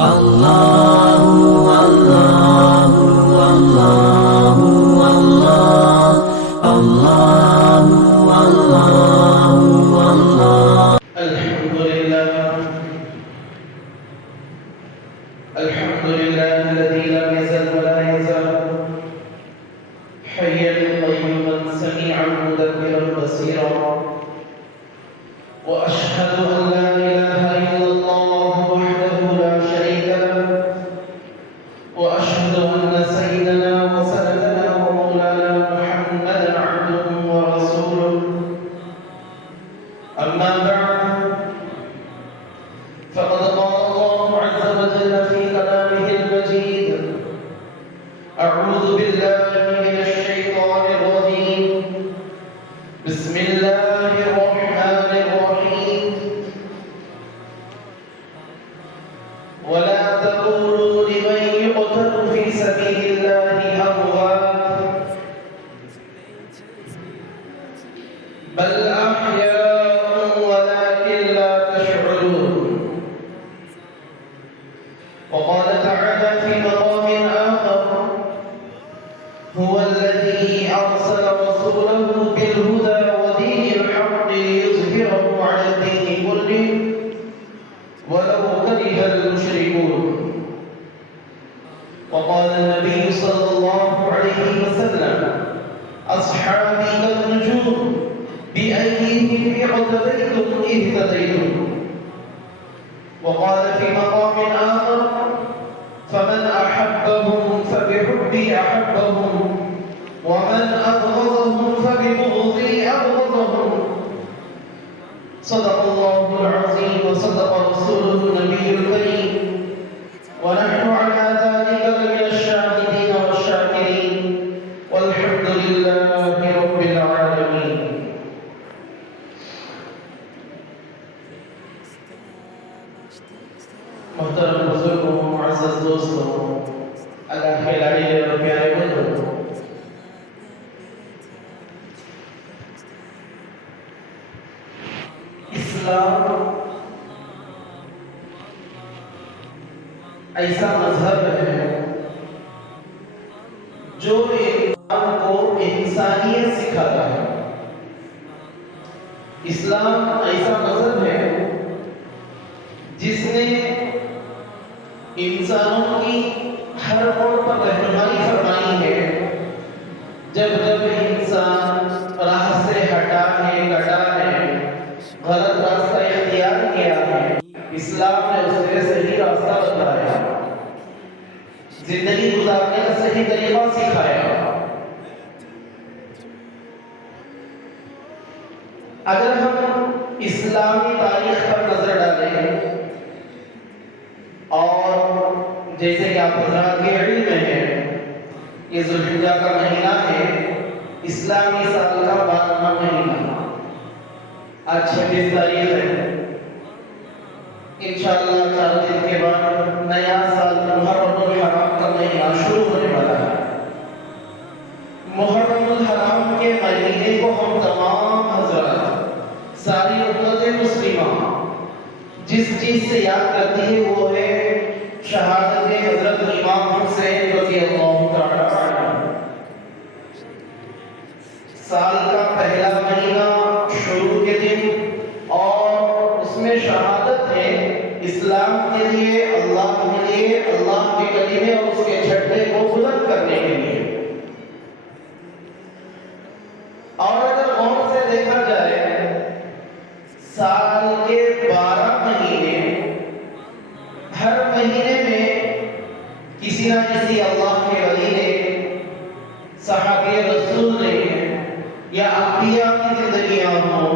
الحمد لله الذي لم يزل ولا يزال حيا قيوما سميعا مدبرا بصيرا واشهد ان لا اله الا الله وحده لا شريك له واشهد ان سيدنا وسندنا ومولانا محمدا عبده ورسوله اما بعد فقد قال الله عز وجل في كلامه المجيد أعوذ بالله من الشيطان الرجيم بسم الله الرحمن الرحيم ولا تقولوا لمن يقتل في سبيل الله أموات بل أحياء ولكن لا تشعرون وقال تعالى في مقام آخر هو الذي أرسل رسوله بالهدى ودين الحق ليظهره على الدين كله ولو كره المشركون وقال النبي صلى الله عليه وسلم أصحابي كالنجوم بأيهم اقتديتم اهتديتم وقال في مقام آخر فمن أحبهم فبحبي أحبهم ومن أبغضهم فببغضي أبغضهم صدق الله العظيم وصدق رسوله النبي الكريم ونحن على ذلك لمن الشاهدين والشاكرين والحمد لله رب العالمين. محترم بزرگوں معزز دوستوں اللہ کے لاڈلے اور پیارے بندوں، اسلام ایسا مذہب ہے جو انسان کو انسانیت سکھاتا ہے۔ اسلام ایسا مذہب ہے جس نے انسانوں کی ہر موڑ پر رہنمائی فرمائی ہے۔ جب جب انسان راہ سے ہٹا ہے، کٹا ہے، غلط راستہ اختیار کیا ہے، اسلام نے اسے صحیح راستہ بتایا، زندگی گزارنے کا صحیح طریقہ سکھایا۔ اگر ہم اسلامی تاریخ پر نظر ڈالیں اور جیسے کہ آپ حضرات کے علم میں ہے، یہ ذوالحجہ کا مہینہ ہے، اسلامی سال کا 12واں مہینہ، آج 26 تاریخ ہے، انشاءاللہ 4 دن کے بعد نیا سال محرم الحرام کا مہینہ شروع ہونے والا ہے۔ محرم الحرام کے مہینے کو ہم تمام حضرات، ساری امت مسلمہ جس چیز سے یاد کرتی ہے وہ ہے شہادت حضرت امام حسین رضی اللہ تعالی عنہ۔ سال کا پہلا مہینہ شروع کے دن اور اس میں شہادت ہے اسلام کے لیے، اللہ کے لیے، اللہ کے کلمے اور اس کے جھنڈے کو بلند کرنے کے لیے۔ اور اگر غور سے دیکھا جائے سال کے 12 مہینے، ہر مہینے میں کسی نہ کسی اللہ کے ولی نے، صحابی رسول نے یا انبیاء کی زندگیاں ہوں،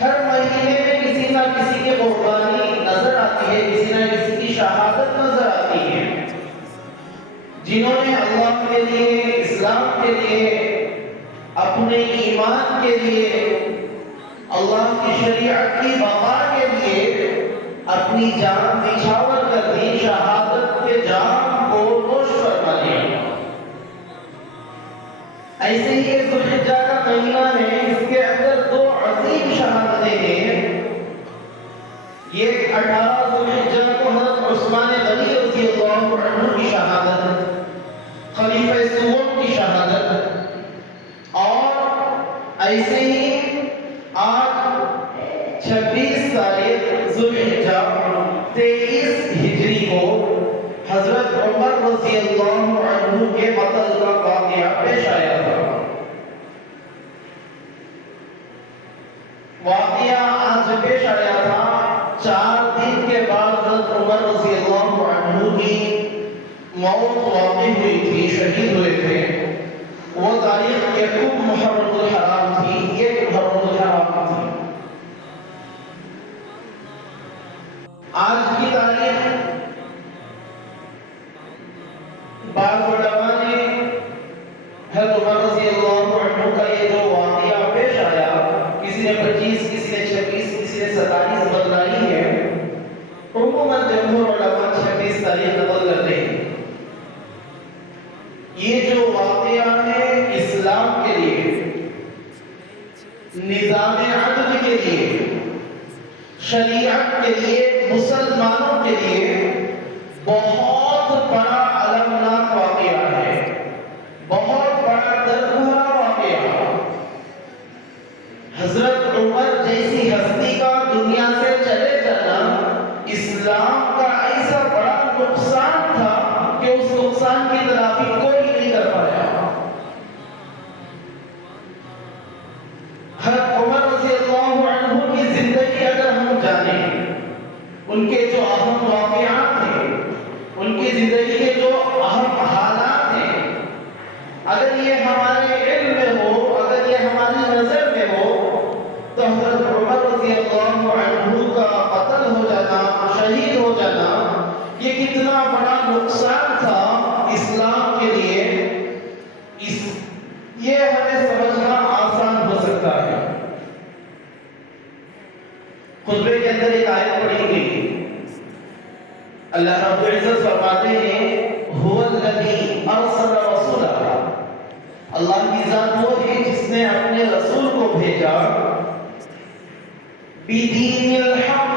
ہر مہینے میں کسی نہ کسی کی قربانی نظر آتی ہے، کسی نہ کسی کی شہادت نظر آتی ہے، جنہوں نے اللہ کے لیے، اسلام کے لیے، اپنے ایمان کے لیے، اللہ کی شریعت کی بقا کے لیے اپنی جان نچھاور کر دی، شہادت کے جام کو نوش فرما لیا۔ ایسے ہی یہ ذوالحجہ کا مہینہ ہے، اس کے اندر 2 عظیم شہادتیں ہیں۔ یہ 18 ذوالحجہ کو اللہ عنہ کی شہادت، خلیفہ سوم کی شہادت، اور ایسے ہی آج 26 تاریخ ذوالحجہ 23 ہجری کو حضرت عمر رضی اللہ عنہ کے قتل کا واقعہ پیش آیا تھا۔ واقعہ آج پیش آیا تھا 4 دن کے بعد حضرت عمر رضی اللہ عنہ کی موت واقع ہوئی تھی، شہید ہوئے تھے۔ وہ تاریخ 1 محرم الحرام تھی، 1 محرم الحرام تھی۔ آج کی تاریخ بعض علماء نے حضرت عمر رضی اللہ عنہ کا یہ جو واقعہ پیش آیا، کسی نے 25، کسی نے 26، کسی نے 27 بتلائی ہے، عموماً جمہور علماء 26 تاریخ نقل کرتے ہیں۔ یہ جو واقعہ ہے اسلام کے لیے، نظام عدل کے لیے، شریعت کے لیے، مسلمانوں کے لیے بہت بڑا المناک واقعہ ہے، بہت بڑا دردناک واقعہ۔ حضرت عمر جیسی ہستی کا دنیا سے چلے جانا اسلام کا ایسا بڑا نقصان تھا کہ اس نقصان کی تلافی کوئی نہیں کر پایا۔ حضرت عمر رضی اللہ عنہ کی زندگی اگر ہم جانیں، ان کے جو اہم واقعات تھے، ان کی زندگی کے جو اہم حالات ہیں، اگر یہ ہمارے علم میں ہو، اگر یہ ہماری نظر میں ہو، تو حضرت عمر رضی اللہ عنہ کا قتل ہو جانا، شہید ہو جانا، یہ کتنا بڑا نقصان تھا اسلام کے لیے، یہ ہمیں سمجھنا آسان ہو سکتا ہے۔ خطبے کے اندر ایک آیت پڑھی گئی، اللہ رب العزت فرماتے ہیں هو الذی ارسل رسولہ، اللہ کی ذات وہ ہے جس نے اپنے رسول کو بھیجا، بدین الحق،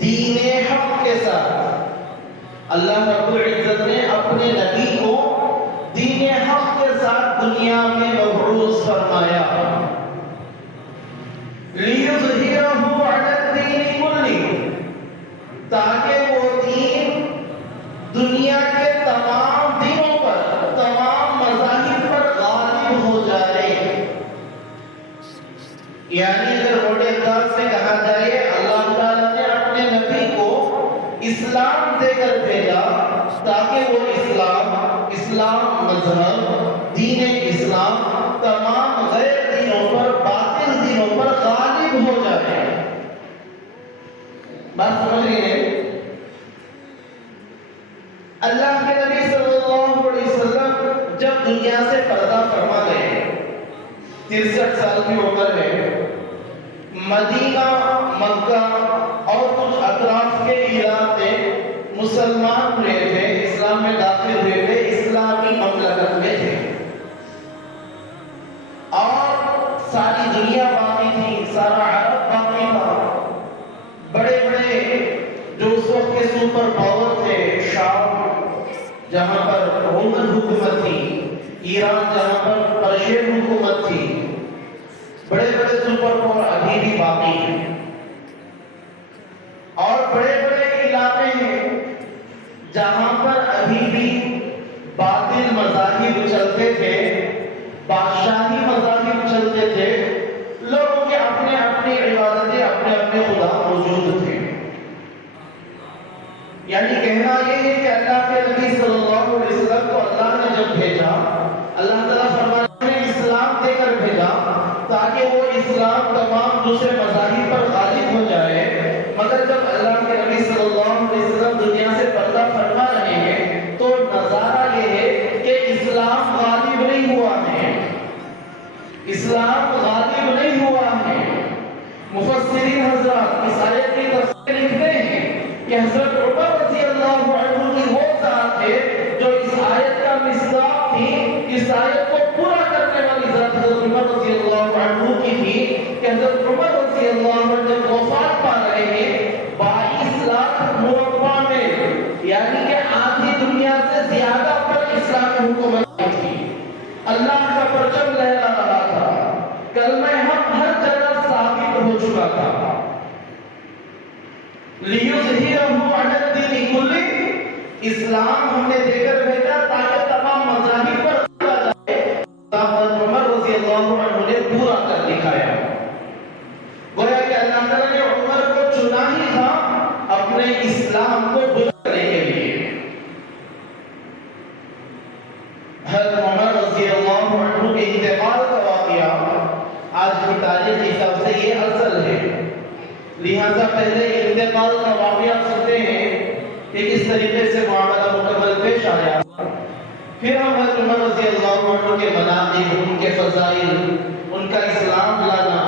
دین حق کے ساتھ۔ اللہ رب العزت نے اپنے نبی کو دین حق کے ساتھ دنیا میں مبعوث فرمایا، لِيُظْهِرَهُ عَلَى الدِّينِ كُلِّهِ، تاکہ وہ دین دنیا کے تمام دینوں پر، تمام مذاہب پر غالب ہو جائے۔ یعنی اگر موٹے انداز سے کہا جائے، اللہ تعالیٰ نے اپنے نبی کو اسلام دے کر بھیجا تاکہ وہ اسلام مذہب، دین اسلام تمام غیر دینوں پر، باطل دینوں پر غالب ہو جائے۔ بات سمجھ رہی ہے؟ اللہ کے نبی صلی اللہ علیہ وسلم جب دنیا سے پردہ فرما گئے، 63 سال کی عمر ہے، مدینہ، مکہ اور کچھ اطراف کے علاقے مسلمان ہوئے تھے، اسلام میں داخل ہوئے تھے، اسلامی مملکت میں تھے، اور ساری دنیا باقی تھی، سارا عرب باقی تھا۔ بڑے بڑے جو اس وقت کے سپر پاور تھے، شام جہاں پر رومن حکومت تھی، ایران جہاں پر پرشین حکومت تھی، بڑے بڑے سپر پاور ابھی بھی باقی ہیں، اور بڑے بڑے علاقے ہیں جہاں پر ابھی بھی باطل مذاہب چلتے تھے، بادشاہی مذاہب چلتے تھے، لوگوں کے اپنے اپنی عبادتیں، اپنے اپنے خدا موجود تھے۔ یعنی کہنا یہ ہے کہ اللہ کے نبی صلی اللہ علیہ وسلم کو اللہ نے جب بھیجا، اللہ تعالیٰ فرماتے ہیں اسلام دے کر بھیجا تاکہ وہ اسلام تمام دوسرے مذاہب پر غالب ہو جائے، مگر جب اللہ کے نبی صلی اللہ علیہ وسلم دنیا سے پردہ فرما رہے ہیں تو نظارہ یہ ہے کہ اسلام غالب نہیں ہوا ہے، اسلام غالب نہیں ہوا ہے۔ مفسرین حضرات اس آیت کی تفسیر لکھتے ہیں کہ حضرت عمر رضی اللہ عنہ کی وہ ذات ہے جو اس آیت کا مصداق تھی، اس آیت کو پورا کرنے والی ذات حضرت عمر رضی اللہ عنہ کی تھی کہ حضرت عمر رضی اللہ عنہ جب وفات پا رہے ہیں 22 لاکھ مربع میں، یعنی کہ حکومت تھی، اللہ کا پرچم لہرا رہا تھا، کلمہ حق ہر جگہ ثابت ہو چکا تھا۔ لِيُظْهِرَهُ عَلَى الدِّينِ كُلِّهِ، اسلام ہم نے دے کر بھیجا تاکہ تمام مذاہب پر غالب آ جائے۔ حضرت عمر رضی اللہ عنہ نے پورا کر دکھایا۔ گویا کہ اللہ تعالیٰ نے عمر کو چنا ہی تھا اپنے اسلام کو بلند کرنے کے لیے۔ حضرت عمر رضی اللہ عنہ کے انتقال کا واقعہ آج کی تاریخ کے حساب سے یہ اصل ہے، لہذا پہلے انتقال کا واقعہ سنتے ہیں کہ کس طریقے سے معاملہ مکمل پیش آیا، پھر ہم حضرت عمر رضی اللہ عنہ کے مناقب، ان کے فضائل، ان کا اسلام لانا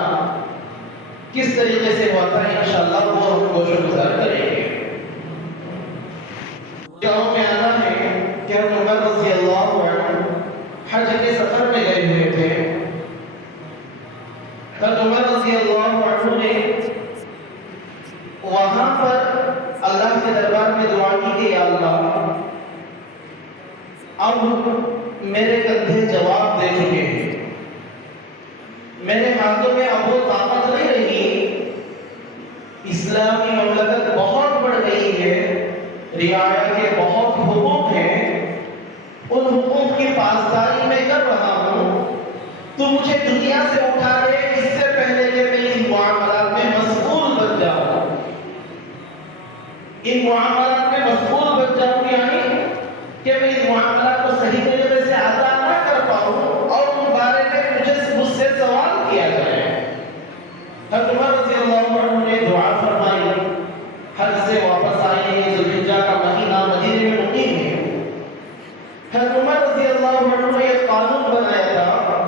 کس طریقے سے ہوا تھا انشاءاللہ وہ ہم گوشت گزار کریں گے۔ گاؤں میں آنا ہے کہ حضرت عمر رضی اللہ عنہ حج کے سفر میں گئے ہوئے تھے۔ حضرت عمر رضی اللہ عنہ نے وہاں پر اللہ کے دربار میں دعا کی کہ یا اللہ اب میرے کندھے جواب دے چکے ہیں، میرے ہاتھوں میں اب وہ طاقت نہیں رہی، اسلامی مملکت بہت بڑھ گئی ہے، رعایا کے بہت حقوق ہیں، ان حقوق کی پاسداری میں کر رہا ہوں، تو مجھے دنیا سے اٹھا لے اس سے پہلے کہ میں ان معاملات میں مسئول بن جاؤں، ان معاملات میں مسئول بن جاؤں، یعنی کہ میں ان معاملات کو صحیح طریقے سے ادا نہ کر پاؤں اور ان بارے میں مجھ سے سوال کیا جائے۔ حضرت عمر رضی اللہ عنہ نے دعا فرمائی، حج سے واپس آئے ہیں، ذوالحجہ کا مہینہ مدینے میں مقیم ہے۔ حضرت عمر رضی اللہ عنہ نے ایک قانون بنایا تھا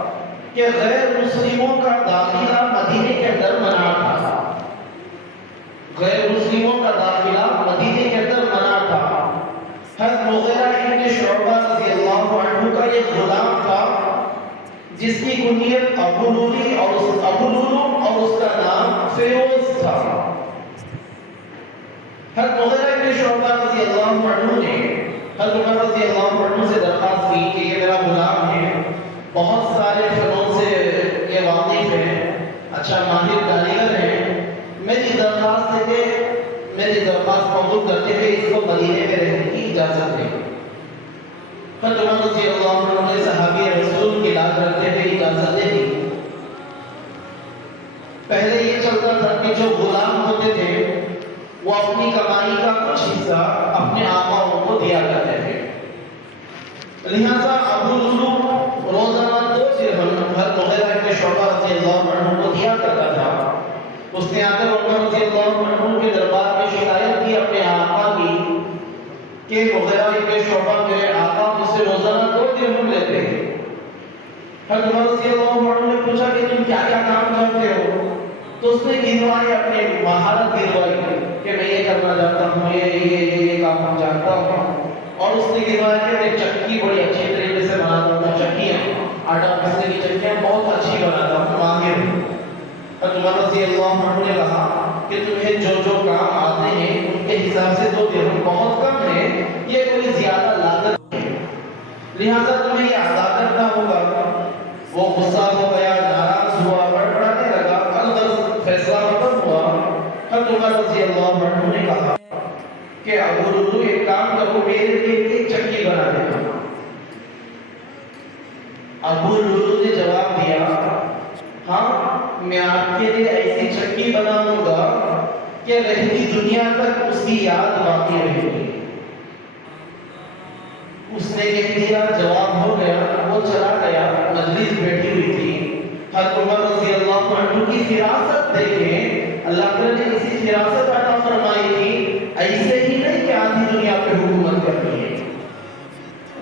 کہ غیر مسلموں کا داخلہ مدینے کے اندر منع تھا، غیر مسلموں کا داخلہ مدینے کے اندر منع تھا۔ حضرت مغیرہ ابن شعبہ رضی اللہ عنہ کا ایک غلام تھا جس کی کنیت ابو لولو اور اس کا نام فیروز تھا۔ حضرت مغیرہ ابن شعبہ رضی اللہ عنہ نے حضرت عمر رضی اللہ عنہ سے درخواست کی کہ یہ میرا غلام ہے، بہت سارے فنون سے یہ واقف ہے، اچھا ماہر کاریگر ہے، میری درخواست ہے کہ میری درخواست قبول کرتے ہوئے اس کو مدینے میں رہنے کی اجازت دے۔ حضرت عمر رضی اللہ عنہ نے صحابی رسول کی لا کرتے ہوئے اجازت دے دی۔ پہلے یہ چلتا تھا کہ جو غلام ہوتے تھے وہ اپنی کمائی کا کچھ حصہ اپنے آقاؤں کو دیا کرتے تھے، لہذا ابو لولو روزانہ 2 درہم حضرت مغیرہ ابن شعبہ رضی اللہ عنہ کو دیا کرتا تھا۔ اس نے آ کر عمر رضی اللہ عنہ کے دربار میں شکایت کی اپنے آقا کی کہ مغیرہ ابن شعبہ میرے آقا مجھ سے روزانہ 2 درہم لیتے ہیں۔ حضرت عمر رضی اللہ عنہ نے پوچھا کہ تم کیا کیا کام کرتے ہو؟ تو اس نے گنوائی، اپنی مہارت گنوائی کہ میں یہ کرنا جانتا ہوں، یہ کام جانتا ہوں، اور اس نے گنوایا کہ میں چکی بڑی اچھی طریقے سے بناتا ہوں، چکیاں آٹا پیسنے کی چکیاں بہت اچھی بناتا ہوں، ماہر ہوں۔ حضرت عمر رضی اللہ عنہ نے کہا کہ تمہیں جو جو کام آتے ہیں ان کے حساب سے 2 درہم بہت کم ہے، یہ کوئی زیادہ لاگت نہیں ہے، لہذا تمہیں یہ ادا کرنا ہوگا۔ وہ غصہ ہو گیا، ناراض ہوا، بڑبڑانے لگا، الغرض فیصلہ ختم ہوا۔ حضرت عمر رضی اللہ عنہ نے کہا کہ ابو لولو ایک کام کرو، میرے لیے ایک چکی بنا دینا۔ ابو لولو نے جواب دیا ہاں میں آپ کے لیے ایسی چکی بناؤں گا کہ رہتی دنیا تک اس کی یاد باقی رہے گی۔ اس نے کہہ دیا جواب ہو گیا، وہ چلا گیا، مجلس بیٹھی ہوئی تھی۔ حضرت عمر رضی اللہ عنہ کی فراست دیکھیں، اللہ تعالیٰ نے اسی فراست عطا فرمائی تھی، ایسے ہی نہیں کہ آدھی دنیا پہ حکومت کرنی ہے،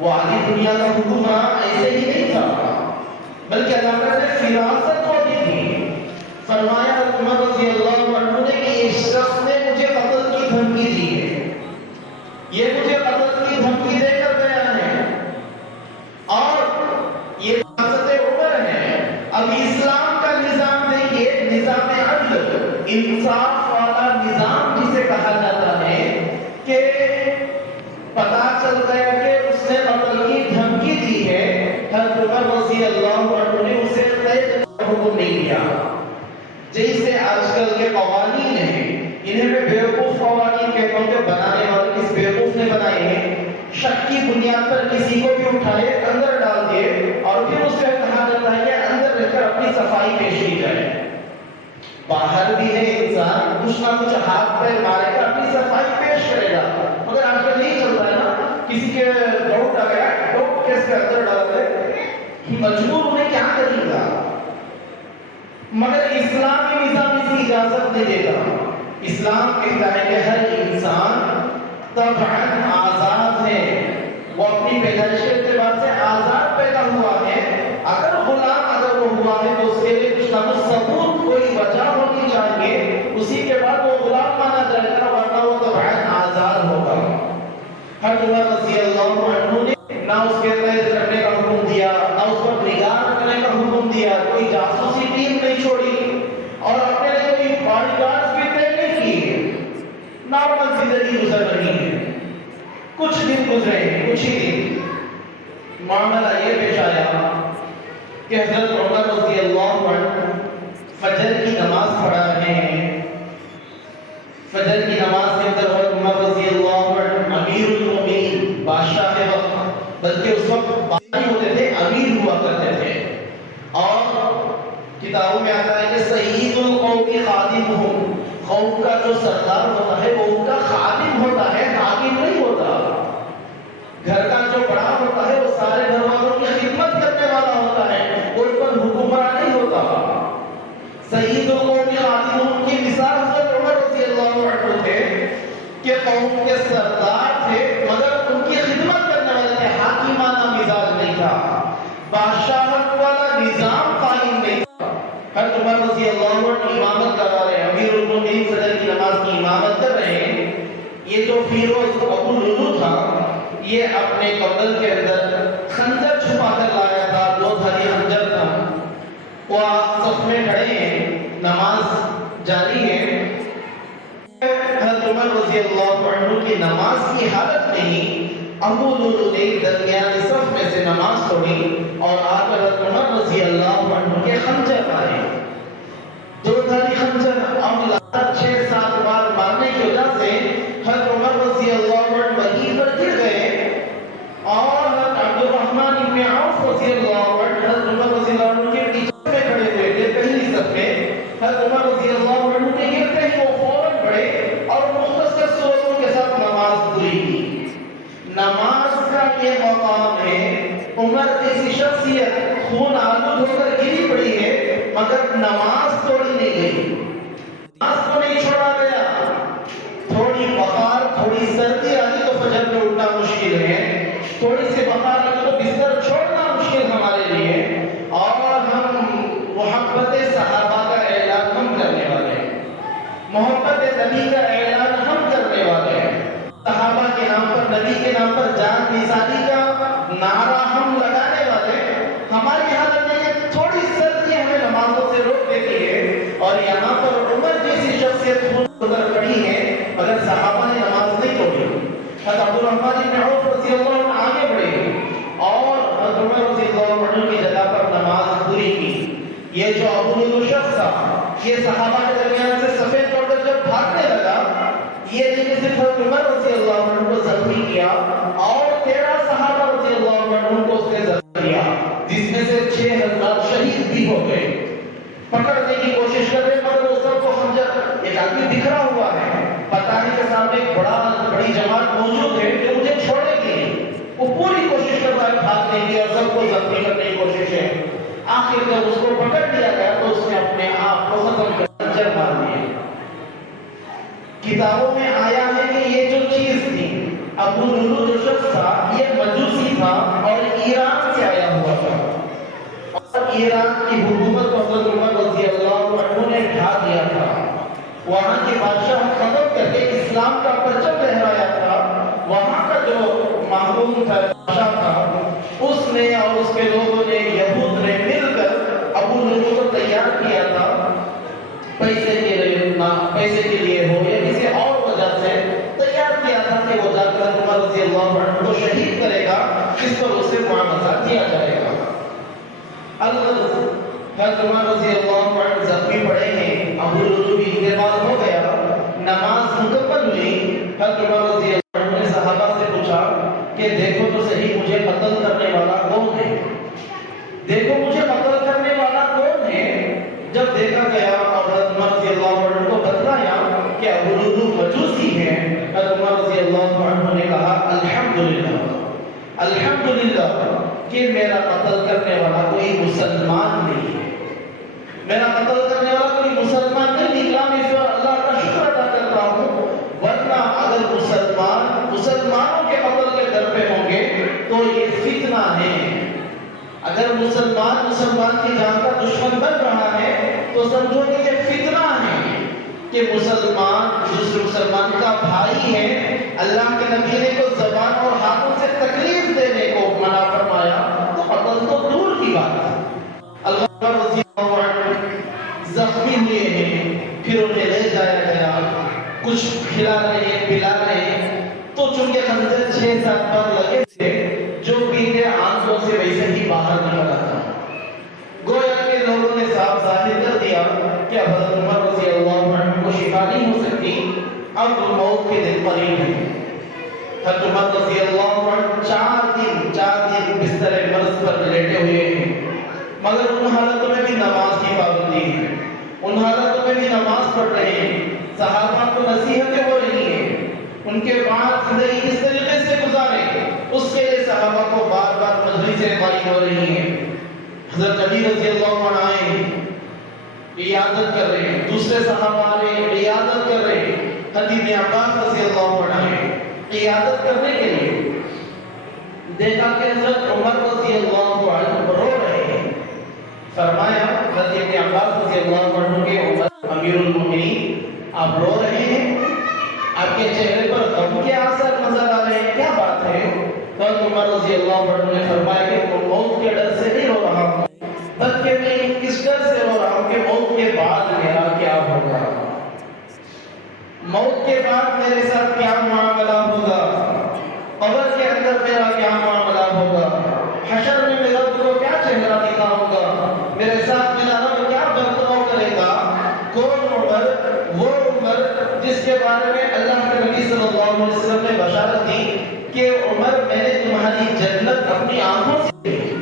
وہ آدھی دنیا کا حکومت ایسے ہی نہیں تھا، بلکہ اللہ تعالیٰ نے فراست کو دی تھی۔ فرمایا عمر رضی اللہ عنہ نے کہ اس شخص نے مجھے قتل کی دھمکی دی ہے، یہ مجھے قتل کی دھمکی دے کر گیا ہے، اور یہ سیاست عمر ہے۔ اب اسلام کا نظام دیکھیے، نظام عدل، انصاف والا نظام جسے کہا جاتا ہے، کہ پتا چل گیا کہ اس نے قتل کی دھمکی عمر رضی اللہ عنہ نے اسے طے حکم نہیں دیا. جیسے آج کل کے قوانین ہیں، انہیں میں بیوقوف قوانین کہتا ہوں کہ بنانے والے کس بیوقوف نے بنائے ہیں. شک کی بنیاد پر کسی کو بھی اٹھائے اندر ڈال دیے اور پھر اس سے کہا جاتا ہے کہ اندر رہ کر اپنی صفائی پیش کی جائے. باہر بھی ہے انسان، کچھ نہ کچھ ہاتھ پیر مارے گا، اپنی صفائی پیش کرے گا. مگر آج کل نہیں چلتا ہے نا، کسی کے ڈاؤٹ آ گیا ڈاؤٹ کیس کے اندر ڈال دے، مجبور انہیں کیا کرے گا. مگر اسلامی نظام اس کی اجازت نہیں دیتا. اسلام کہتا ہے کہ ہر انسان طبعاً آزاد ہے، وہ اپنی پیدائش کے اعتبار سے آزاد پیدا ہوا ہے. اگر غلام اگر وہ ہوا ہے تو اس کے لیے کچھ نہ کچھ ثبوت، کوئی وجہ ہونی چاہیے، اسی کے بعد وہ غلام مانا جائے گا، ورنہ وہ طبعاً آزاد ہوگا. حضرت عمر رضی اللہ عنہ نے نہ اس کے قید کرنے کا حکم دیا، نہ اس پر نگاہ رکھنے کا حکم دیا، کوئی جاسوسی ٹیم نہیں چھوڑی اور اپنے لیے کوئی باڈی گارڈز بھی طے نہیں کیے. نارمل زندگی گزر رہی ہے. کچھ دن گزرے، کچھ ہی دن معاملہ یہ پیش آیا کہ حضرت عمر رضی اللہ عنہ فجر کی نماز پڑھا رہے ہیں. فجر کی نماز کے اندر حضرت عمر رضی اللہ عنہ امیر المومنین، بادشاہ کے وقت، بلکہ اس وقت بادشاہ ہوتے تھے، امیر ہوا کرتے تھے. اور کتابوں میں آتا ہے کہ سید القوم خادمہم، قوم کا جو سردار ہوتا ہے وہ ان کا خادم ہوتا ہے، حاکم نہیں ہوتا. گھر کا جو بڑا ہوتا ہے وہ سارے گھر والوں کی خدمت کرنے والا ہوتا ہے، وہ ان پر حکمران نہیں ہوتا. سید القوم خادمہم کی مثال حضرت عمر رضی اللہ عنہ تھے کہ قوم کے سردار تھے مگر ان کی خدمت کرنے والے تھے. حاکمانہ مزاج نہیں تھا، بادشاہت والا نظام قائم نہیں تھا. حضرت عمر رضی اللہ عنہ امامت کروا رہے ہیں، امیر المومنین فجر کی نماز کی امامت کر رہے ہیں. یہ جو فیروز ابو لولو تھا، یہ اپنے قبر کے اندر خنجر چھپا کر لایا تھا، 2 دھاری خنجر تھا. وہ صف میں کھڑے ہیں، نماز جاری ہے. حضرت عمر رضی اللہ عنہ کی نماز کی حالت میں ہی ابو لولو نے درمیان صف میں سے نماز پڑھی اور آ کر حضرت عمر رضی اللہ عنہ کے خنجر مارے. 2 دھاری خنجر اور لگاتار 6-7 بار مارنے کی وجہ سے حضرت عمر رضی اللہ عنہ وہیں پر گر گئے. اور حضرت عبد الرحمن ابن عوف رضی اللہ عنہ حضرت عمر رضی اللہ عنہ کے پیچھے میں کھڑے ہوئے تھے پہلی صف میں. حضرت عمر رضی اللہ عنہ کے گرتے ہی وہ فوراً پڑھے اور مختصر سورتوں کے ساتھ نماز پوری کی. نماز کا یہ مقام ہے. عمر جیسی شخصیت خون آلود ہو کر گری پڑی ہے مگر نماز توڑی نہیں گئی، نماز کو نہیں چھوڑا گیا. تھوڑی بخار، تھوڑی سردی آئی تو فجر میں اٹھنا مشکل ہے، تھوڑی سی بخار آئی تو بستر چھوڑنا مشکل ہمارے لیے. اور ہم محبت صحابہ کا اعلان ہم کرنے والے ہیں، محبت نبی کا اعلان ہم کرنے والے ہیں. صحابہ کے نام پر، نبی کے نام پر جان نثاری کا نعرہ ہم لگانے والے. ہماری حالت میں یہ تھوڑی سردی ہمیں نمازوں سے روک دیتی ہے اور یہاں پر عمر جیسی شخصیت خون گزر پڑی ہے مگر صحابہ نے نماز نہیں توڑی. حضرت عبد الرحمن ابن عوف رضی اللہ عنہ آگے بڑھے اور حضرت عمر رضی اللہ عنہ کی جگہ پر نماز پوری کی. یہ جو ابو لولو شخص تھا یہ صحابہ کے درمیان سے سفید توڑ کر جب بھاگنے لگا، یہ نہیں کہ صرف حضرت عمر رضی اللہ عنہ کو زخمی کیا اور 13 صحابہ رضی اللہ عنہ کو اس نے زخمی کیا، جس میں سے 6000 شہید بھی ہو گئے. پکڑنے کی کوشش کر رہے مگر وہ سب کو خنجر، ایک آدمی بکھرا ہوا ہے، پتہ نہیں کہ سامنے ایک بڑی جماعت موجود ہے جو مجھے چھوڑے گی. وہ پوری کوشش کر رہا ہے بھاگنے کی اور سب کو زخمی کرنے کی کوشش ہے. آخر جب اس کو پکڑ لیا گیا تو اس نے اپنے آپ کو ختم کر خنجر مار دیا. کتابوں میں آیا ہے کہ یہ جو چیز تھی، ابو لولو جو شخص تھا یہ مجوسی تھا اور ایران سے آیا ہوا تھا اور ایران کی حکومت کو حضرت عمر رضی اللہ عنہ نے ڈھا دیا تھا. وہاں کے بادشاہ ختم کر کے اسلام کا پرچم لہرایا تھا. وہاں کا جو محکوم تھا، بادشاہ تھا، اس نے اور اس کے لوگوں نے، یہود نے مل کر ابو لولو کو تیار کیا تھا. پیسے کے لیے ہو یا کسی اور وجہ سے تیار کیا تھا کہ وہ جا کر عمر رضی اللہ عنہ کو شہید کرے گا، جس پر اسے معاوضہ دیا جائے گا. حضرت عمر رضی اللہ عنہ زخمی پڑے ہیں، ابو لولو بھی انتقال ہو گیا، نماز مکمل ہوئی۔ حضرت عمر رضی اللہ عنہ نے صحابہ سے پوچھا کہ دیکھو تو صحیح مجھے قتل کرنے والا کون ہے، دیکھو مجھے قتل کرنے والا کون ہے۔ جب دیکھا گیا اور حضرت عمر رضی اللہ عنہ کو بتلایا کہ ابو لولو مجوسی ہے، حضرت عمر رضی اللہ عنہ نے کہا الحمدللہ الحمدللہ کہ میرا قتل کرنے والا کوئی مسلمان نہیں ہے، میرا قتل کرنے والا کوئی مسلمان نہیں نکلا، میں اس پر اللہ کا شکر ادا کرتا ہوں، ورنہ اگر مسلمانوں کے قتل کے در پہ ہوں گے تو یہ فتنہ ہے۔ اگر مسلمان کی جان کا دشمن بن رہا ہے تو سمجھو کہ یہ فتنہ ہے کہ مسلمان دوسرے مسلمان کا بھائی ہے۔ اللہ کے نبی نے کو زبان اور ہاتھوں سے تکلیف دینے کو منع فرمایا تو قتل تو دور کی بات ہے۔ اللہ رضی اللہ عنہ زخمی ہوئے ہیں، پھر انہیں لے جایا گیا، کچھ کھلا رہے ہیں پلا رہے ہیں، تو چونکہ خنجر 6-7 بار لگے تھے، جو پیٹے آنکھوں سے ویسے ہی باہر نکلا تھا۔ گویا کہ لوگوں نے صاف ظاہر کر دیا کہ اب حضرت عمر رضی اللہ عنہ کو شفا نہیں ہو سکتی، اب موت کے دن قریب ہے۔ حضرت عمر رضی اللہ عنہ 4 دن بستر مرض پر لیٹے ہوئے ہیں، مگر ان حالتوں میں بھی نماز کی پابندی ہے، ان حالتوں میں بھی نماز پڑھ رہے ہیں، صحابہ کو نصیحتیں ہو رہی ہیں، ان کے بعد زندگی کس طریقے سے گزارے اس کے لیے صحابہ کو بار بار مجلسیں قائم ہو رہی ہیں۔ حضرت علی رضی اللہ عنہ آئے عیادت کر رہے ہیں، دوسرے صحابہ آ رہے ہیں عیادت کر رہے ہیں، حضرت ابن عباس رضی اللہ عنہ آئے عیادت کرنے کے لیے، دیکھا کہ حضرت عمر رضی اللہ عنہ رو رہے ہیں، فرمایا حضرت ابن عباس رضی اللہ عنہ کے عمر امیر المؤمنین آپ رو رہے ہیں، آپ کے چہرے پر غم کے آثار نظر آ رہے ہیں، کیا بات ہے؟ حضرت عمر رضی اللہ عنہ نے فرمایا کہ وہ موت کے ڈر سے نہیں رو رہا ہوں، بلکہ میں اس ڈر سے رو رہا ہوں کہ موت کے بعد میرا کیا ہوگا، موت کے بعد میرے ساتھ کیا معاملہ ہوگا، قبر کے اندر میرا کیا معاملہ ہوگا، حشر میں میرا کو کیا چہرہ دکھاؤں میرے ساتھ میرا رب کیا برتاؤ کرے گا۔ کون عمر؟ وہ عمر جس کے بارے میں اللہ کے نبی صلی اللہ علیہ وسلم نے بشارت دی کہ عمر میں نے تمہاری جنت اپنی آنکھوں سے دیکھی۔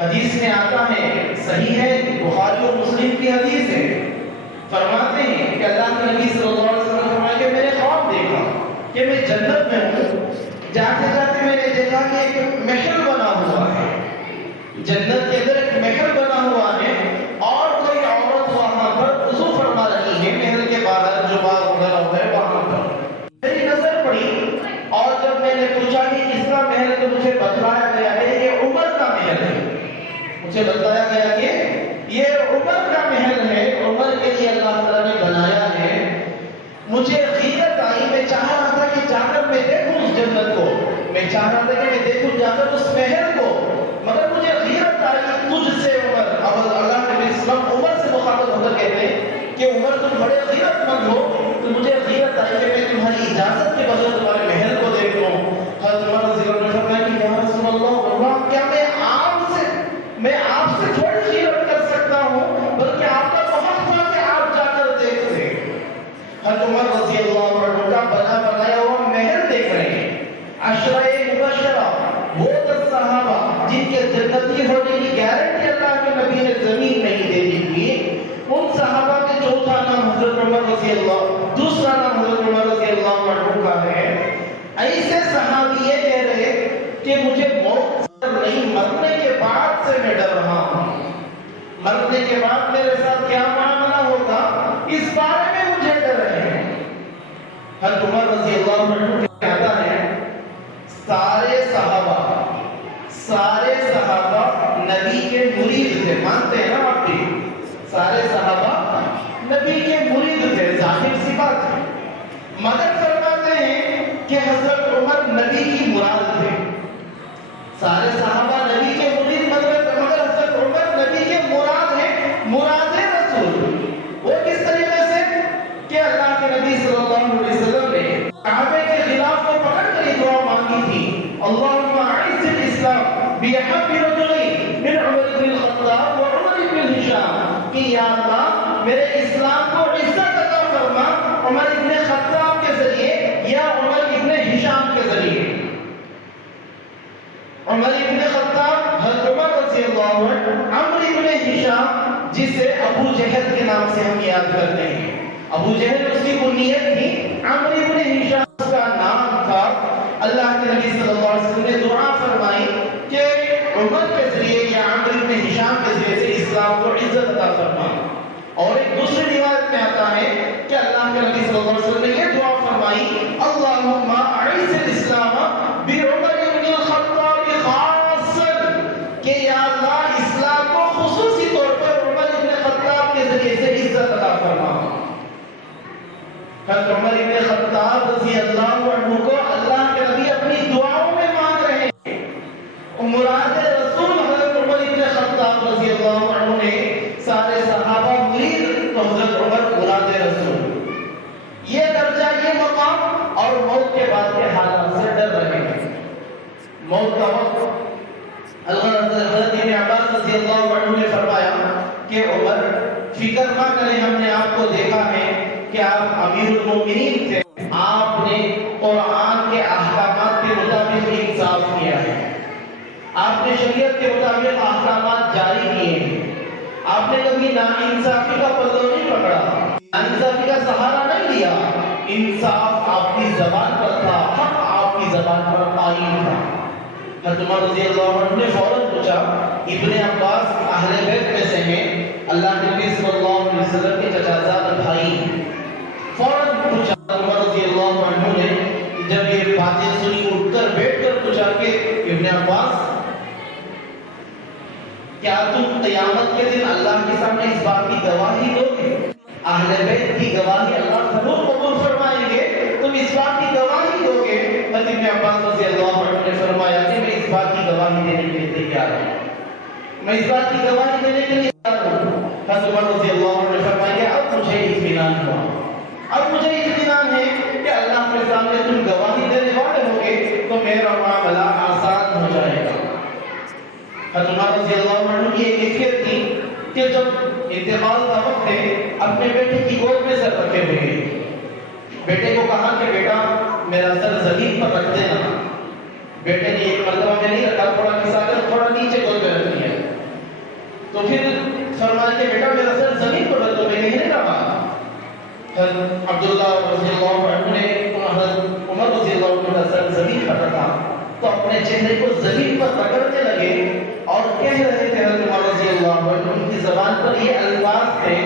حدیث میں آتا ہے، صحیح ہے، بخاری اور مسلم کی حدیث ہے، فرماتے ہیں کہ اللہ کے نبی صلی اللہ علیہ وسلم نے فرمایا کہ میں نے خواب دیکھا کہ میں جنت میں ہوں، جاتے جاتے میں نے دیکھا کہ ایک محل بنا ہوا ہے، جنت کے اندر ایک محل بنا ہوا ہے اور کوئی عورت وہاں پر وضو فرما رہی ہے، محل کے باہر جو باغ وغیرہ ہے وہاں پر میری نظر پڑی، اور جب میں نے پوچھا کہ کس کا محل ہے تو مجھے بتلایا گیا ہے یہ عمر کا محل ہے، مجھے بتایا گیا کہ یہ عمر کا محل ہے، عمر کے لیے اللہ تعالیٰ نے بنایا ہے۔ مجھے غیرت آئی، میں چاہ رہا تھا کہ جا کر میں دیکھوں اس جنت کو، میں چاہ رہا تھا کہ میں دیکھوں جا کر اس محل کو، مگر مجھے غیرت آئی تجھ سے عمر۔ اب اللہ کے اسلام عمر سے مخاطب ہو کر کہتے ہیں کہ عمر تم بڑے غیرت مند ہو، تو مجھے غیرت آئی کہ میں تمہاری اجازت کے بغیر تمہارے محل کو دیکھ لوں۔ حضرت عمر رضی اللہ عنہ نے فرمایا کہ یا رسول اللہ، کیا میں آپ سے تھوڑی غیرت کر سکتا ہوں، بلکہ آپ کا بہت تھا کہ آپ جا کر دیکھتے۔ حضرت عمر رضی اللہ عنہ کا بنا بنایا ہوا محل دیکھ رہے ہیں، عشرہ مبشرہ، وہ 10 صحابہ جن کے جنتی ہونے کی گارنٹی اللہ کے نبی نے زمین نہیں دے دی تھی، ان صحابہ کے چوتھا نام حضرت عمر رضی اللہ، دوسرا نام حضرت عمر رضی اللہ عنہ کا ہے۔ ایسے صحابی یہ کہہ رہے کہ مجھے موت سے نہیں، مرنے کے بعد سے میں ڈر رہا ہوں، مرنے کے بعد میرے ساتھ کیا معاملہ ہوگا اس بارے میں مجھے ڈر رہے ہیں۔ حضرت عمر رضی اللہ عنہ کہتا ہے سارے صحابہ نبی کے مرید تھے، مانتے ہیں نا آپ بھی، سارے صحابہ نبی کے مرید تھے، ظاہر سی بات ہے، مگر فرماتے ہیں کہ حضرت عمر نبی کی مراد تھے۔ سارے صحابہ نبی کے مرید مگر حضرت عمر نبی کے مراد ہیں، مراد رسول۔ وہ کس طریقے سے کہ اللہ کے نبی صلی اللہ علیہ وسلم نے کعبے کے خلاف کو پکڑ کر یہ دعا مانگی تھی، اللہم اعز الاسلام بحق رجل من عمر بن الخطاب وعمر سے ہم یاد کرتے ہیں۔ ابو جہل اس کی کنیت تھی، عمرو بن ہشام اس کا نام تھا۔ اللہ کے نبی صلی اللہ علیہ وسلم نے دعا فرمائی کہ عمر کے ذریعے یا عمرو بن ہشام کے ذریعے سے اسلام کو عزت عطا فرما۔ اور ایک دوسری روایت میں آتا ہے کہ اللہ کے نبی صلی اللہ علیہ وسلم نے یہ دعا فرمائی، اللہم اعز الاسلام بعمر بن الخطاب خاصا، کہ یا اللہ اسلام کو خصوصی طور پر عمر بن خطاب کے ذریعے سے عزت عطا فرما۔ حضرت عمر بن خطاب رضی اللہ عنہ کو اللہ کے نبی اپنی دعاؤں میں مانگ رہے ہیں۔ مراد رسول حضرت عمر بن خطاب رضی اللہ عنہ نے سارے صحابہ مرید تو حضرت عمر مراد رسول، یہ درجہ یہ مقام، اور موت کے بعد کے حالات سے ڈر رہے ہیں۔ موت کا وقت حضرت ابن عباس رضی اللہ عنہ نے فرمایا کہ عمر فکر نہ کریں، ہم نے آپ کو دیکھا ہے کہ آپ امیر المومنین تھے، آپ نے قرآن کے احکامات کے مطابق انصاف کیا ہے، آپ نے شریعت کے مطابق احکامات جاری کیے ہیں، آپ نے کبھی ناانصافی کا پلو نہیں پکڑا، ناانصافی کا سہارا نہیں لیا، انصاف آپ کی زبان پر تھا، حق آپ کی زبان پر قائم تھا۔ حضرت عمر رضی اللہ عنہ نے فوراً پوچھا، ابن عباس اہل بیت میں سے ہیں، اللہ کے نبی صلی اللہ علیہ وسلم کے چچا زاد بھائی، فوراً پوچھا عمر رضی اللہ عنہ نے، جب یہ باتیں سنی اٹھ کر بیٹھ کر پوچھا کہ ابن عباس کیا تم قیامت کے دن اللہ کے سامنے اس بات کی گواہی دو گے؟ اہل بیت کی گواہی اللہ ضرور قبول فرمائیں گے، تم اس بات کی گواہی دو گے؟ حضرت ابن عباس رضی اللہ عنہ نے فرمایا کہ میں اس بات کی گواہی دینے کے لیے تیار ہوں، میں اس بات کی گواہی دینے کے لیے تیار ہوں۔ حضرت عمر رضی اللہ عنہ نے فرمایا کہ اب مجھے اطمینان ہوا، اب مجھے اطمینان ہے کہ اللہ کے سامنے تم گواہی دینے والے ہوگے تو میرا معاملہ آسان ہو جائے گا۔ حضرت عمر رضی اللہ عنہ کی ایک فکر تھی کہ جب انتقال کا وقت ہے اپنے بیٹے کی گود میں سر رکھے ہوئے، بیٹے کو کہا کہ بیٹا میرا سر زمین پر رکھ دینا۔ بیٹے نے ایک مرتبہ میں نہیں رکھا، تھوڑا کسا کر تھوڑا نیچے گود میں رکھ دیا، تو پھر فرمایا کہ بیٹا میرا سر زمین پر رکھ دو، میں نہیں کہا۔ حضرت عبداللہ رضی اللہ عنہ نے حضرت عمر رضی اللہ عنہ کا سر زمین پر رکھا تو اپنے چہرے کو زمین پر رگڑنے لگے اور کہہ رہے تھے حضرت عمر رضی اللہ عنہ، ان کی زبان پر یہ الفاظ تھے،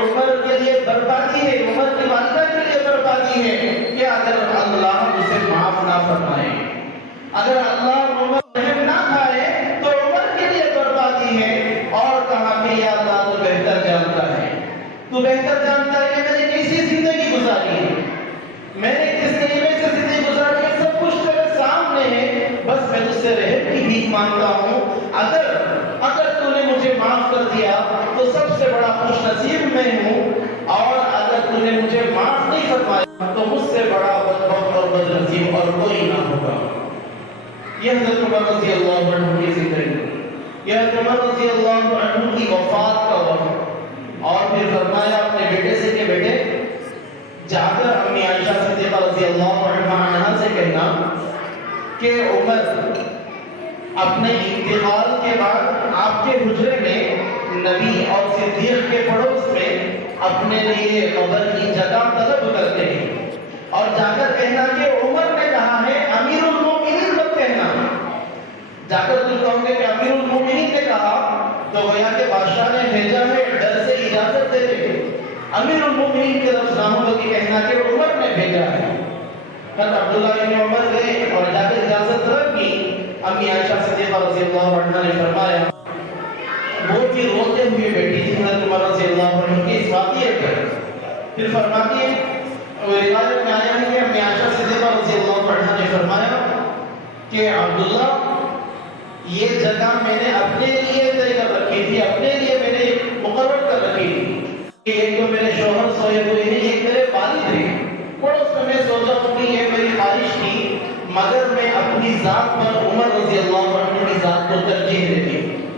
عمر کے لیے بربادی ہے، عمر کی والدہ کے لیے بربادی ہے کہ اگر اللہ اسے معاف نہ فرمائے، اگر اللہ عمر رحم نہ کھائے تو عمر کے لیے بربادی ہے۔ اور کہا کہ یا اللہ تو بہتر جانتا ہے، تو بہتر جانتا ہے کہ میں نے کیسی زندگی گزاری ہے، میں نے کس طریقے سے زندگی گزاری ہے، سب کچھ تیرے سامنے ہے، بس میں تجھ سے رحم کی بھیک مانگتا ہوں، اگر تو نے مجھے معاف کر دیا تو سب سے بڑا خوش نصیب میں ہوں، اور اگر تو نے مجھے معاف نہیں فرمایا تو مجھ سے بڑا بدبخت اور بد نصیب اور کوئی نہ ہوگا۔ یہ حضرت عمر رضی اللہ عنہ کی زندگی، یہ حضرت عمر رضی اللہ عنہ کی وفات کا وقت، اور پھر فرمایا اپنے بیٹے سے کہ بیٹے جا کر امی عائشہ صدیقہ رضی اللہ عنہا سے کہنا کہ عمر اپنے انتقال کے بعد آپ کے حجرے میں نبی اور صدیق کے پڑوس میں اپنے لیے قبر کی جگہ طلب کرتے ہیں، اور جا کر کہنا کہ عمر نے کہا ہے، امیر المومنین مت کہنا، جا کر تم کہو گے کہ امیر المومنین نے کہا تو گویا کہ بادشاہ نے بھیجا ہے، ڈر سے اجازت دے دے، امیر المومنین کے لفظ نہ ہو کہ کہنا کہ عمر نے بھیجا ہے۔ حضرت عبداللہ بن عمر گئے اور جا کر اجازت طلب کی، امی عائشہ صدیقہ رضی اللہ عنہا نے فرمایا، وہ بھی روتے ہوئے بیٹھی تھی حضرت عمر رضی اللہ عنہ کی اس واقعے پر، پھر فرماتی ہے روایت میں آیا ہے کہ امی عائشہ صدیقہ رضی اللہ عنہا نے فرمایا کہ عبداللہ یہ جگہ میں نے اپنے لیے طے کر رکھی تھی، اپنے لیے میں نے مقرر کر رکھی تھی کہ ایک تو میرے شوہر سوئے ہوئے ہیں، ایک میرے والد ہیں، پڑوس میں سوچا ہوں کہ یہ میری خواہش تھی، مگر میں اپنی ذات پر عمر رضی اللہ عنہ کی ذات کو ترجیح دیتی ہوں۔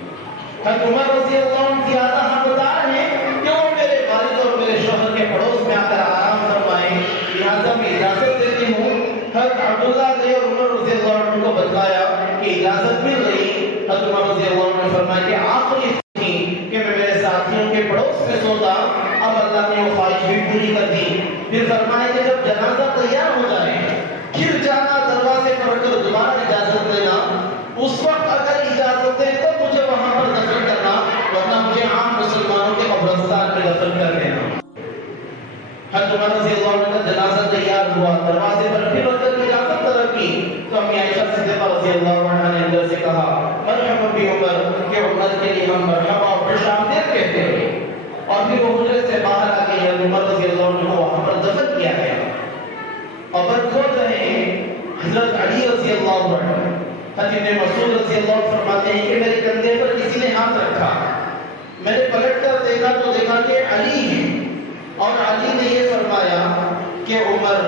حضرت عمر رضی اللہ عنہ زیادہ حقدار ہیں کہ وہ میرے والد اور میرے شوہر کے پڑوس میں آ کر آرام فرمائیں، لہٰذا میں اجازت دیتی ہوں۔ حضرت عبداللہ نے اور عمر رضی اللہ عنہ کو بتلایا کہ اجازت مل گئی۔ حضرت عمر رضی اللہ عنہ نے فرمایا کہ آخری تھی کہ میں میرے ساتھ پھر فرمایا کہ جب جنازہ تیار ہو جائے پھر جانا دروازے پر کر دوبارہ اجازت لینا، اس وقت اگر اجازت ہے تو مجھے وہاں پر دفن کرنا، ورنہ مجھے عام مسلمانوں کے قبرستان میں دفن کر دینا۔ حضرت عمر رضی اللہ عنہ کا جنازہ تیار ہوا، دروازے پر پھر اگر اجازت طلب کی تو امی عائشہ صدیقہ رضی اللہ عنہ نے اندر سے کہا مرحبا بی عمر، کہ عمر کے لیے ہم مرحبا اور خوش آمدید کہتے ہیں، اور پھر وہ حجرے سے باہر آ گئی۔ حضرت عمر رضی اللہ عنہ کو وہاں پر دفن کیا گیا۔ قبر کھول رہے ہیں حضرت علی رضی اللہ عنہ، حضرت ابن مسعود رضی اللہ عنہ فرماتے ہیں کہ میرے کندھے پر کسی نے ہاتھ رکھا، میں نے پلٹ کر دیکھا تو دیکھا کہ علی ہے، اور علی نے یہ فرمایا کہ عمر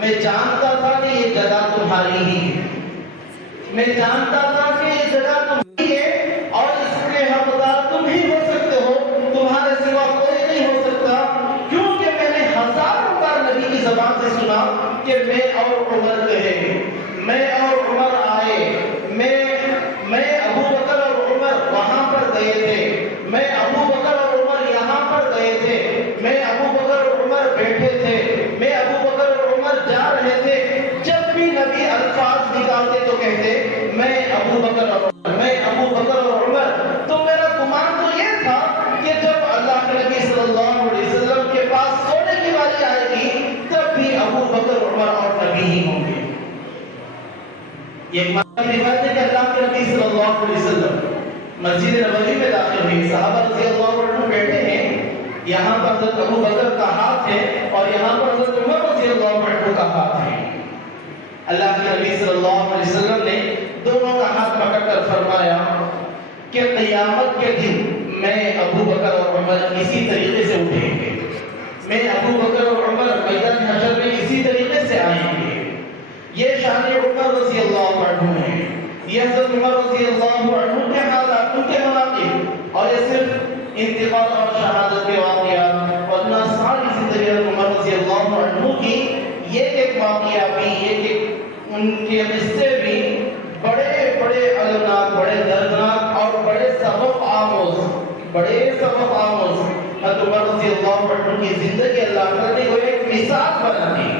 میں جانتا تھا کہ یہ جگہ تمہاری ہی ہے، میں جانتا تھا کہ یہ جگہ تمہاری ہے اور اس کے حقدار تم ہی ہو سکتے ہو، تمہارے سوا کوئی نہیں ہو سکتا، کیونکہ میں نے ہزاروں بار نبی کی زبان سے سنا کہ میں اور عمر کہے، میں اور عمر آئے، میں ابو بکر اور عمر وہاں پر گئے تھے، میں ابو بکر اور عمر یہاں پر گئے تھے، میں ابو بکر اور عمر بیٹھے تھے، میں ابو بکر اور عمر جا رہے تھے، جب بھی نبی الفاظ نکالتے تو کہتے میں ابو بکر اور عمر، میں ابو بکر اور عمر۔ تو میرا گمان تو یہ تھا کہ جب اللہ کے نبی صلی اللہ علیہ وسلم کے پاس سونے کی باری آئے گی تب بھی ابو بکر عمر اور نبی ہی ہوں گے۔ یہ روایت ہے کہ اللہ کے نبی صلی اللہ علیہ وسلم مسجد نبوی میں داخل ہوئے، صحابہ رضی اللہ عنہ بیٹھے ہیں، یہاں پر حضرت ابو بکر کا ہاتھ ہے اور یہاں پر حضرت عمر رضی اللہ عنہ کا ہاتھ ہے۔ اللہ کے نبی صلی اللہ علیہ وسلم نے دونوں کا ہاتھ پکڑ کر فرمایا کہ قیامت کے دن میں ابو بکر اور عمر اسی طریقے سے اٹھیں گے، میں ابو بکر اور عمر میدان حشر میں اسی طریقے سے آئیں گے۔ یہ شان عمر رضی اللہ عنہ ہے، یہ حضرت عمر رضی اللہ عنہ کے حالات، ان کے مناقب، اور یہ صرف انتقال اور شہادت کے واقعات، ورنہ ساری زندگی عمر رضی اللہ عنہ کی ایک واقعہ بھی، ایک ان کے قصے بھی بڑے بڑے المناک، بڑے دردناک اور بڑے سبق آموز، حضرت عمر رضی اللہ عنہ کی زندگی اللہ تعالیٰ نے وہ ایک مثال بنا دی،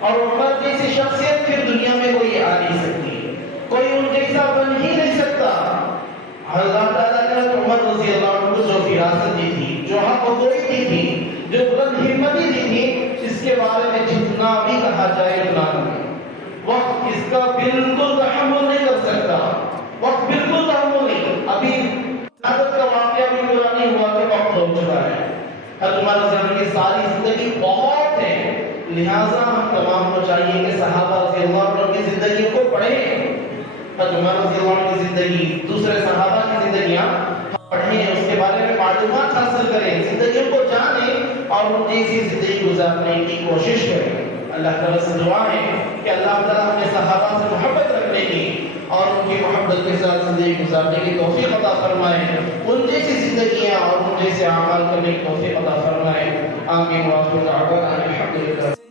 اور عمر جیسی شخصیت پھر دنیا میں کوئی آ نہیں سکتی، کوئی ان جیسا بن ہی نہیں سکتا۔ اللہ تعالیٰ نے عمر رضی اللہ عنہ کو جو فراست دی تھی، جو حق گوئی دی تھی، جو بلند ہمتی دی تھی، اس کے بارے میں جتنا بھی کہا جائے اتنا نہیں، وقت اس کا بالکل تحمل نہیں کر سکتا، وقت بالکل تحمل نہیں۔ ابھی شہادت کا واقعہ بھی پورا نہیں ہوا کہ وقت ہو چکا ہے۔ حضرت عمر رضی اللہ عنہ کی ساری زندگی بہت ہے، لہٰذا ہم تمام کو چاہیے کہ صحابہ رضی اللہ عنہ کی زندگی کو پڑھیں، حضرت عمر رضی اللہ عنہ کی زندگی، دوسرے صحابہ کی زندگیاں پڑھیں، اس کے بارے میں معلومات حاصل کریں، زندگیوں کو جانیں اور ان جیسی زندگی گزارنے کی کوشش کریں۔ اللہ تعالیٰ سے دعا ہے کہ اللہ تعالیٰ ہمیں صحابہ سے محبت رکھنے کی اور ان کی محبت کے ساتھ زندگی گزارنے کی توفیق عطا فرمائے، ان جیسی زندگیاں اور ان جیسے اعمال کرنے کی توفیق عطا فرمائے۔ آمین۔ وآخر دعوانا الحمدللہ۔